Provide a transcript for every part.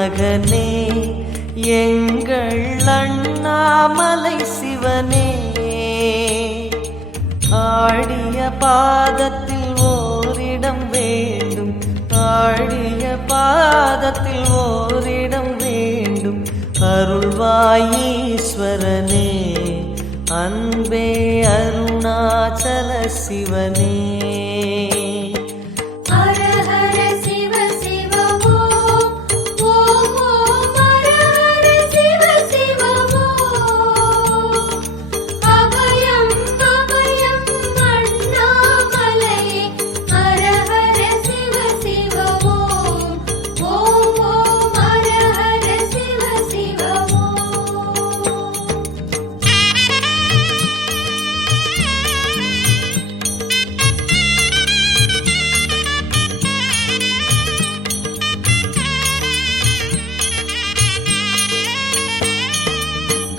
மகனே எங்கள் அண்ணாமலை சிவனே, ஆடிய பாதத்தில் ஓரிடம் வேண்டும், ஆடிய பாதத்தில் ஓரிடம் வேண்டும். அருள்வாயீஸ்வரனே அன்பே அருணாச்சல சிவனே.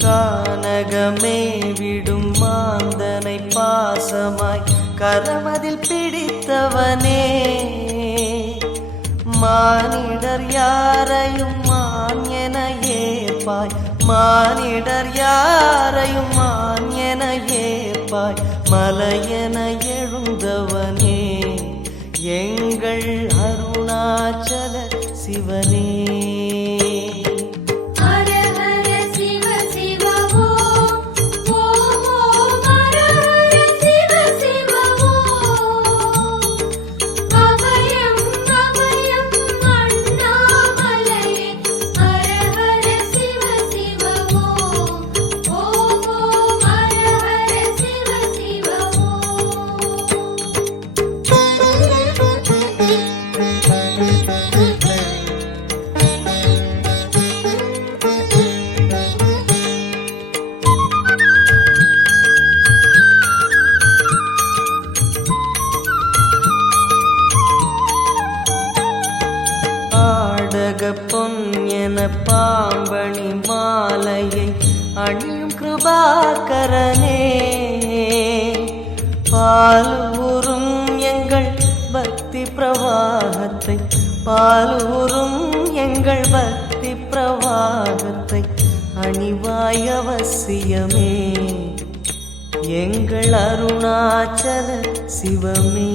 கானகமே விடும் மாந்தனை பாசமாய் கரமதில் பிடித்தவனே, மானிடர் யாரையும் மான் என ஏற்பாய், மானிடர் யாரையும் மான் என ஏற்பாய். மலையென எழுந்தவனே எங்கள் அருணாச்சல சிவனே. பொன் என பாம்பணி மாலையை அணியும் கிருபாகரனே, பாலூரும் எங்கள் பக்தி பிரவாகத்தை, பாலூரும் எங்கள் பக்தி பிரவாகத்தை அணிவாய் அவசியமே எங்கள் அருணாச்சல சிவமே.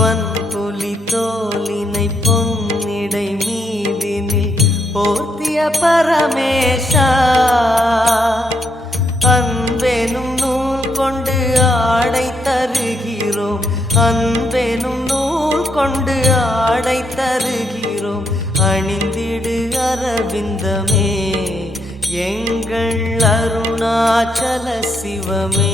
வன்புலி தோலினை பொன்னிடை மீதினில் போர்த்திய பரமேஷா, அன்பெனும் நூல் கொண்டு ஆடை தருகிறோம், அன்பெனும் நூல் கொண்டு ஆடை தருகிறோம். அணிந்திடு அரவிந்தமே எங்கள் அருணாச்சல சிவமே.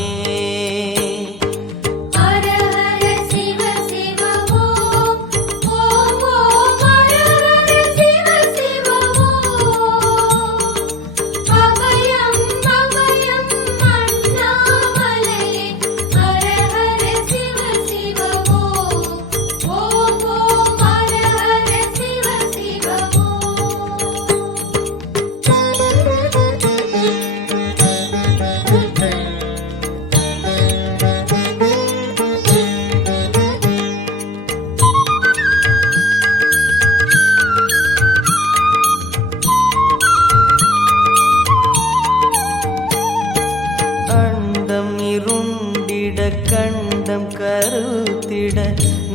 கண்டம் கருத்திட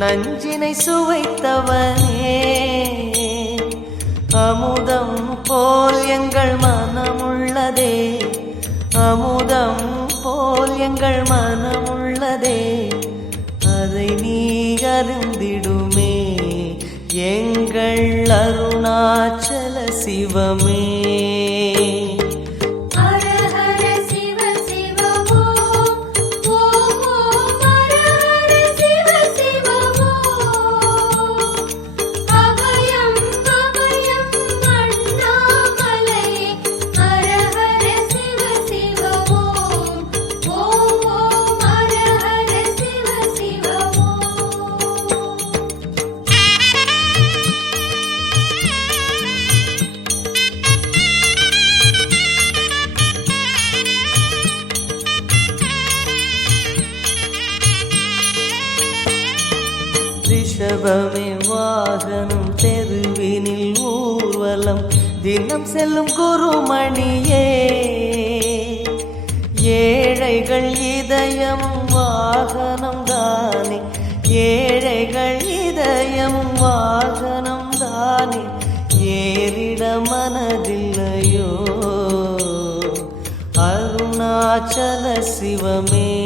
நஞ்சினை சுவைத்தவனே, அமுதம் போல் எங்கள் மனமுள்ளதே, அமுதம் போல் எங்கள் மனமுள்ளதே. அதை நீ அருந்திடுமே எங்கள் அருணாச்சல சிவமே. ரிஷபமே வாகனம் தெருவினில் ஊர்வலம் தினம் செல்லும் குருமணியே ஏழைகள் இதயம் வாகனம் தானே ஏழைகள் இதயம் வாகனம் தானே ஏறிட மனதில்லையோ அருணாச்சல சிவமே